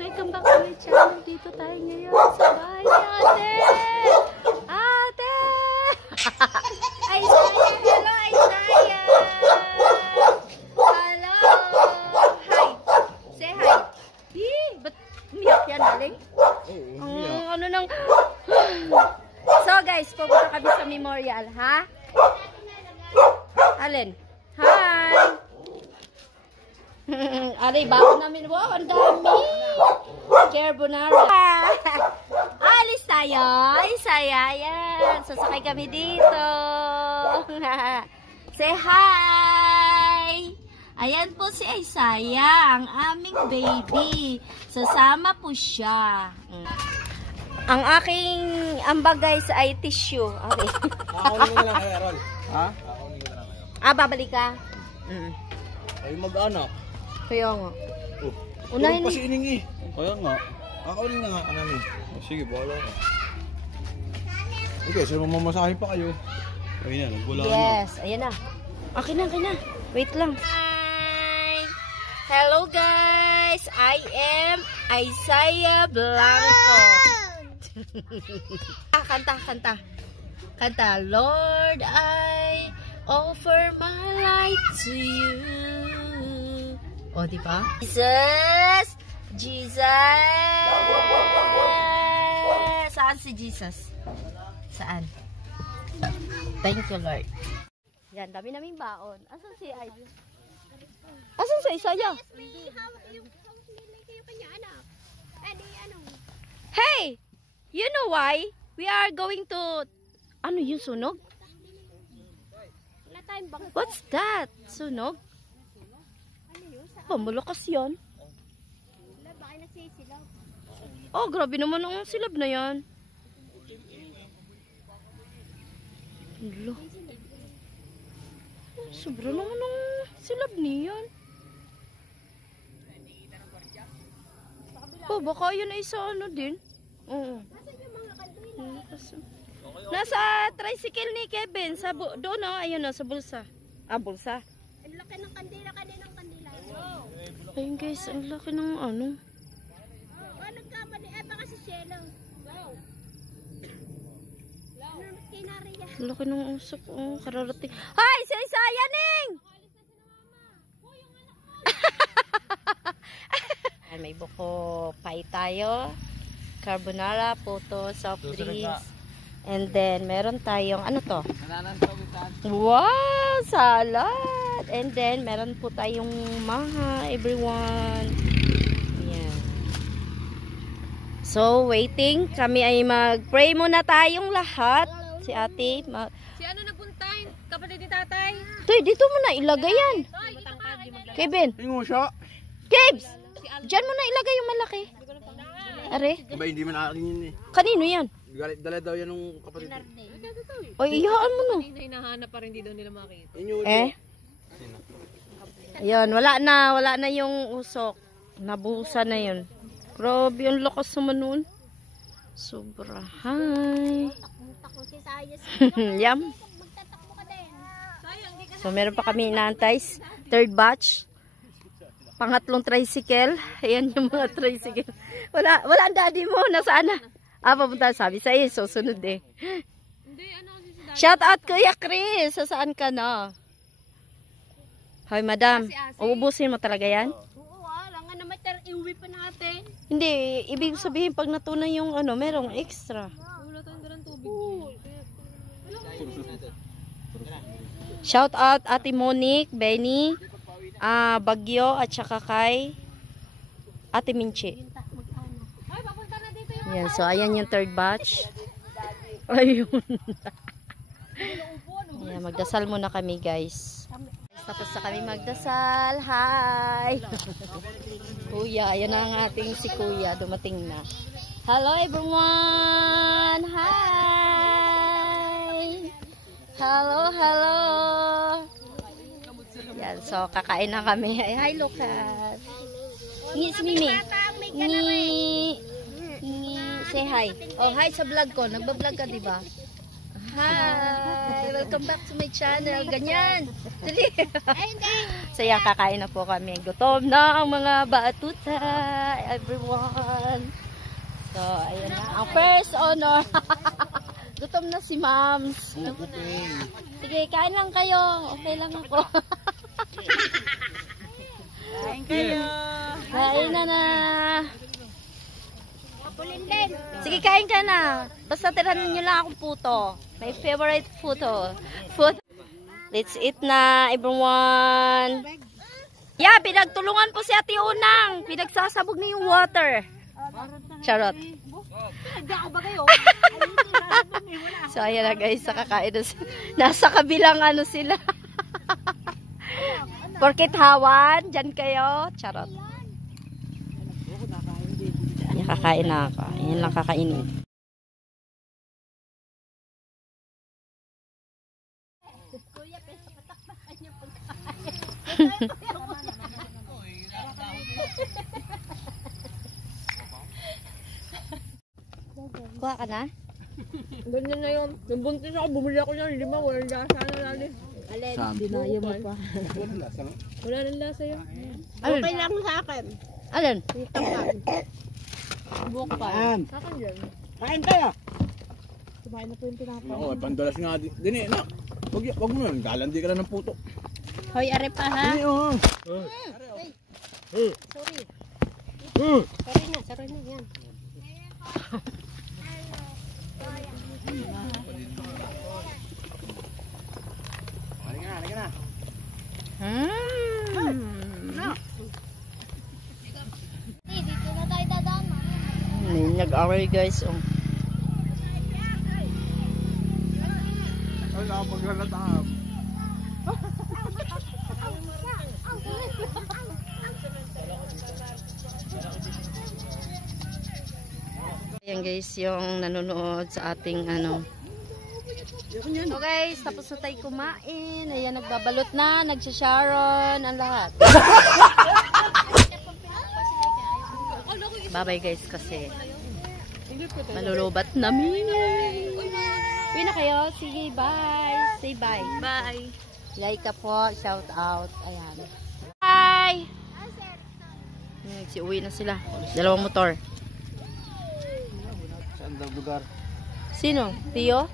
Welcome back to my channel. Dito tayo ngayon sa bahay ni Ate! Ate! Isaiah! Hello, Isaiah! Hello! Hi! Say hi! Ba't umiyak yan, Aling? Ano nang... So guys, pupunta kami sa memorial, ha? Alin? Hi! Aray, bago namin. Wow, ang dami! Carbonara. Alis tayo. Isaya, yan. Sasakay kami dito. Say hi! Ayan po si Isaya, ang aming baby. Sasama po siya. Ang aking ambag guys ay tissue. Okay. Kakakunin mo lang kaya, Rol. Ha? Kakakunin mo lang kaya. Babalik ka? Ay, mag-anak. Kaya nga. Unahin pa si Ining eh. Kaya nga. Kakakunin na nga ka namin. Sige, bahala ka. Okay, so mamasahe pa kayo. Ayun na, nagbula na. Yes, ayan na. Okay na, okay na. Wait lang. Hi! Hello guys! I am Isaiah Blanco. Kanta, kanta. Kanta. Lord, I offer my life to you. O, diba? Jesus! Jesus! Saan si Jesus? Saan? Thank you, Lord. Yan, dami naming baon. Asan si Isaiah? Asan si Isaiah? Hey! You know why? We are going to... Ano yung sunog? What's that? Sunog? Malakas yan. Oh, grabe naman ang silab na yan. Hello. Sobra naman ang silab niyan. Oh, baka yun ay sa ano din. Oo. Nasa tricycle ni Kevin. Doon o, ayun o, sa bulsa. Ah, bulsa. Ang laki ng kandila kaninang kandila. Ayun guys, ang laki ng ano. Nagkamali. Baka si Shelo. Wow. Ang laki ng usok. Oh, kararating. Hi! Si Isaiah Ning! May buko pie tayo. Carbonara, puto, soft drinks. And then, meron tayong, ano to? Wow! Salad! And then, meron po tayong maha, everyone. Ayan. So, waiting. Kami ay mag-pray muna tayong lahat. Si ate. Si ano napuntay? Kapatid ni tatay? Tuy, dito mo na ilagay yan. Kevin. Tingo siya. Kebs! Diyan mo na ilagay yung malaki. Are? Diba, hindi man akin yun eh. Kanino yan? Dala daw yan ng kapatid. O, iyaan mo na. Hinahanap pa rin, hindi daw nila makita. Eh? Ayun, wala na yung usok. Nabuhusan na yun. Grabe, yung lakas naman nun. Sobra. Hi. Yum. So, meron pa kami inaantay. Third batch. Pangatlong tricycle. Ayan yung mga tricycle. Wala ang daddy mo. Nasaan na? Papunta. Sabi sa iyo, susunod eh. Shout out Kuya Chris. Saan ka na? Hoy, madam. Uubusin mo talaga yan? Oo, lang nga naman iuwi pa natin. Hindi. Ibig sabihin, pag natunan yung ano, merong extra. Wala tayong dalang tubig. Shout out Ate Monique, Benny, Bagyo, at saka kay Ate Minchi. Ay, papunta na dito yung... Yan, so ayan yung third batch. Ayun. Ayan, magdasal muna kami guys. Tapos na kami magdasal. Hi! Kuya, ayan na ang ating si Kuya. Dumating na. Hello everyone! Hi! Hello, hello! Yan, so kakain na kami. Hi, Lucas! Ngi si Mimi. Say hi. Oh, hi sa vlog ko. Nagba-vlog ka, di ba? Hi! Welcome back to my channel. Ganyan. Dali. So yan, kakain na po kami. Gutom na ang mga batuta. everyone. So, ayan na. Ang first honor. Gutom na si Moms. Sige, kain lang kayo. Okay lang ako. Kain kayo. Kain na. Sige, kain ka na. Basta tiranin nyo lang akong puto. My favorite puto. Let's eat na, everyone. Yeah, pinagtulungan po si Ate Unang. Pinagsasabog niya yung water. Charot. So, ayan na guys, sa kakain na nasa kabilang ano sila. Porkit hawan, dyan kayo. Charot. Ayan, kakain na ako. Ayan lang kakainin. Kuha ka na? Ganyan na yun. Nung buntis ako, bumili ako ng 5. Walang lasa na lang eh. Alin? Dinaya mo pa. Wala nang lasa yun. Alin? Okay lang sa akin. Alin? Buhok pa. Sa akin dyan. Kain tayo! Kumain na po yung tinapay. Oo, pandalas nga din eh. No. Wag mo yun, galandi ka lang ng puto. Hoy, are pa ha? Oo. Sorry. Sorry na yan. Halika na. Dito na tayo dadaan. Nag-away guys. Oh. Ay, nakapaghalata. Ayan guys, yung nanonood sa ating ano. So guys, tapos na tayo kumain. Ayan, nagbabalot na, nagsasharon, ang lahat. Bye-bye guys kasi malulubat namin. Uwi na kayo. Sige, bye. Say bye. Bye. Yaika po, shout out. Ayan. Bye! Si uwi na sila. Dalawang motor. Saan daw lugar? Sino? Tio?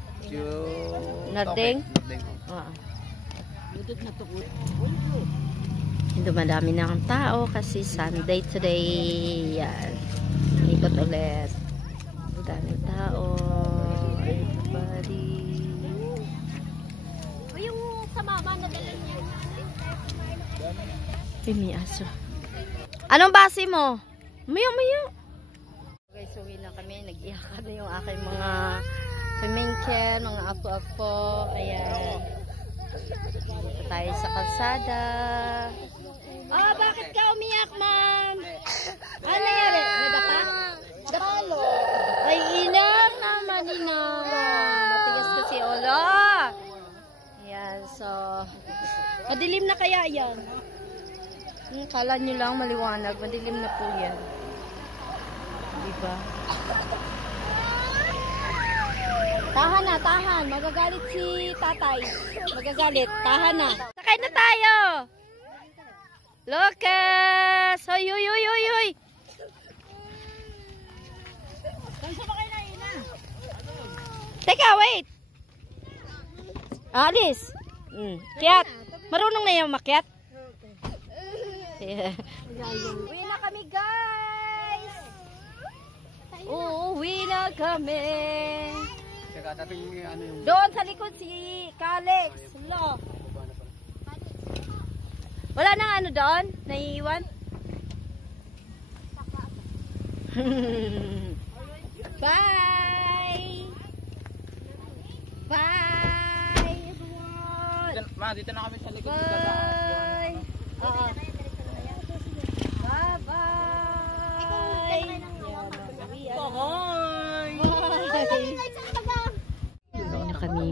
Nardeng? Nardeng. Oo. Dumadami na ang tao kasi Sunday today. Yan. Ikot ulit. Daming tao. Everybody. O yung sa mama na dala niya. May aso. Anong base mo? Mayo. Guys, uwi na kami. Nag-iyakan na yung aking mga pamangkin, mga apo-apo. Ayan. Dito tayo sa kalsada. Oh, bakit ka umiyak, ma'am? Ano nangyari? May dapa? Dapalo. Ay, inang naman, inang. Matigas kasi ulo. Ayan, so madilim na kaya yan? Kala nyo lang maliwanag. Madilim na po yan. Diba? Tahan na, tahan. Magagalit si tatay. Magagalit. Tahan na. Sakay na tayo. Lucas! Hoy, hoy, hoy, hoy, hoy! Teka, wait! Alis! Kiat! Marunong na yung makiat? Uwi na kami, guys! Uuwi na kami! Doon sa likod si Kalex. Hello. Wala nang ano doon? Naiiwan? Bye! Bye! Everyone! Ma, dito na kami sa likod. Bye! Oo. Bye-bye! Bye! Uwi na kami.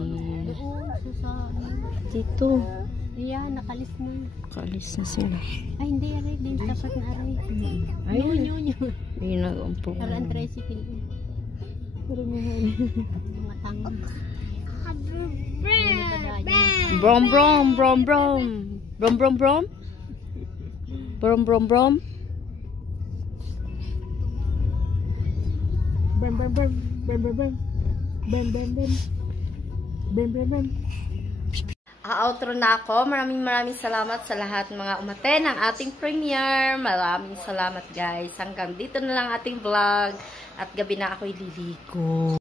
Dito. Ayan, nakalis na. Kaalis na sila. Ay, hindi, aray. Din tapat na aray. Ayun. Yun. Ayun na ang po. Pero ang tricycle. Mga tanga. Brom brom brom brom. Brom brom brom. Brom brom brom. bam, bam, bam, bam, bam, bam, bam, bam, bam, bam, bam, bam. Outro na ako. Maraming salamat sa lahat mga umaten ng ating premiere. Maraming salamat guys. Hanggang dito na lang ating vlog. At gabi na ako'y liligo.